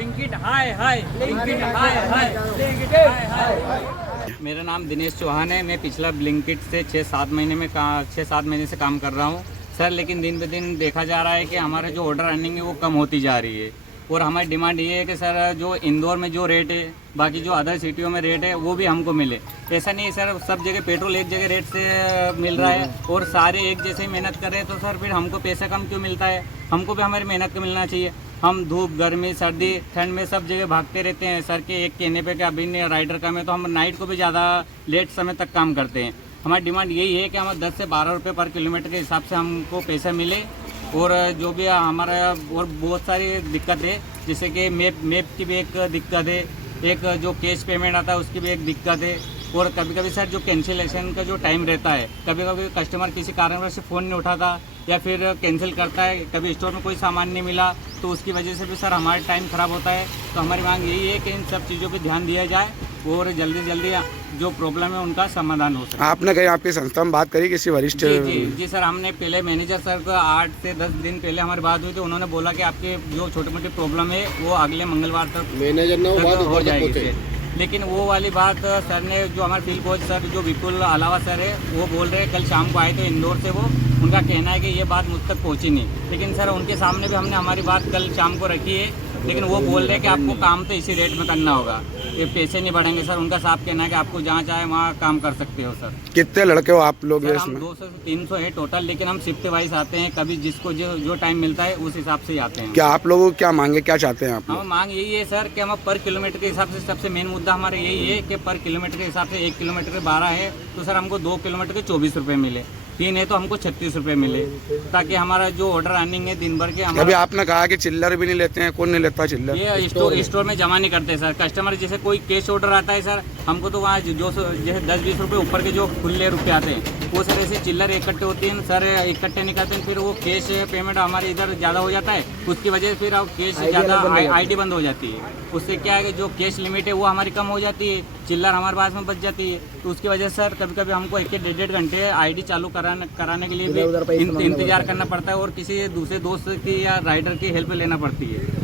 Blinkit हाय हाय, Blinkit हाय हाय, Blinkit हाय हाय। मेरा नाम दिनेश चौहान है। मैं पिछला ब्लिंकिट से 6-7 महीने से काम कर रहा हूँ सर। लेकिन दिन ब दिन देखा जा रहा है कि हमारा जो ऑर्डर अर्निंग है वो कम होती जा रही है। और हमारी डिमांड ये है कि सर जो इंदौर में जो रेट है, बाकी जो अदर सिटियों में रेट है वो भी हमको मिले। ऐसा नहीं है सर सब जगह पेट्रोल एक जगह रेट से मिल रहा है और सारे एक जैसे ही मेहनत कर रहे हैं, तो सर फिर हमको पैसा कम क्यों मिलता है? हमको भी हमारी मेहनत का मिलना चाहिए। हम धूप, गर्मी, सर्दी, ठंड में सब जगह भागते रहते हैं सर के एक कहने पे कि अभी राइडर कम है, तो हम नाइट को भी ज़्यादा लेट समय तक काम करते हैं। हमारी डिमांड यही है कि हमें 10 से 12 रुपये पर किलोमीटर के हिसाब से हमको पैसा मिले। और जो भी हमारा और बहुत सारी दिक्कत है, जैसे कि मैप की भी एक दिक्कत है, एक जो कैश पेमेंट आता है उसकी भी एक दिक्कत है। और कभी कभी सर जो कैंसिलेशन का जो टाइम रहता है, कभी कभी कस्टमर किसी कारणवश से फ़ोन नहीं उठाता या फिर कैंसिल करता है, कभी स्टोर में कोई सामान नहीं मिला तो उसकी वजह से भी सर हमारा टाइम ख़राब होता है। तो हमारी मांग यही है कि इन सब चीज़ों पर ध्यान दिया जाए और जल्दी से जल्दी जो प्रॉब्लम है उनका समाधान हो सके। आपने कहीं आपकी संस्था में बात करी किसी वरिष्ठ? जी सर, हमने पहले मैनेजर सर को 8 से 10 दिन पहले हमारी बात हुई थी। उन्होंने बोला कि आपके जो छोटी मोटी प्रॉब्लम है वो अगले मंगलवार तक मैनेजर ने वो बात हो जाएगी। लेकिन वो वाली बात सर ने, जो हमारे फील्ड कोच सर जो विपुल अलावा सर है, वो बोल रहे हैं कल शाम को आए थे इंदौर से। वो उनका कहना है कि ये बात मुझ तक पहुंची नहीं। लेकिन सर उनके सामने भी हमने हमारी बात कल शाम को रखी है, लेकिन वो बोल रहे हैं कि आपको काम तो इसी रेट में करना होगा, ये पैसे नहीं बढ़ेंगे सर। उनका साफ कहना है कि आपको जहाँ चाहे वहाँ काम कर सकते हो सर। कितने लड़के हो आप लोग सर इसमें? हम 200 से 300 है टोटल, लेकिन हम शिफ्ट वाइज आते हैं। कभी जिसको जो टाइम मिलता है उस हिसाब से ही आते हैं। क्या आप लोगों को क्या मांगे, क्या चाहते हैं आप लोग? हम मांग यही है सर कि हम पर किलोमीटर के हिसाब से, सबसे मेन मुद्दा हमारा यही है कि पर किलोमीटर के हिसाब से 1 किलोमीटर के 12 है तो सर हमको 2 किलोमीटर के 24 रुपये मिले, 3 है तो हमको 36 रुपये मिले, ताकि हमारा जो ऑर्डर अर्निंग है दिन भर के। अभी आपने कहा कि चिल्लर भी नहीं लेते हैं, कौन नहीं लेता चिल्लर? ये स्टोर में जमा नहीं करते सर। कस्टमर जैसे कोई कैश ऑर्डर आता है सर, हमको तो वहाँ जो जैसे 10-20 रुपये ऊपर के जो खुले रुपये आते हैं वो सर ऐसे चिल्लर इकट्ठे होती हैं सर, इकट्ठे नहीं करते हैं। फिर वो कैश पेमेंट हमारे इधर ज़्यादा हो जाता है, उसकी वजह से फिर अब कैश ज़्यादा आईडी बंद हो जाती है। उससे क्या है कि जो कैश लिमिट है वो हमारी कम हो जाती है, चिल्लर हमारे पास में बच जाती है। तो उसकी वजह से सर कभी कभी हमको 1-1.5 घंटे आईडी चालू कराने के लिए भी इंतजार करना पड़ता है और किसी दूसरे दोस्त की या राइडर की हेल्प लेना पड़ती है।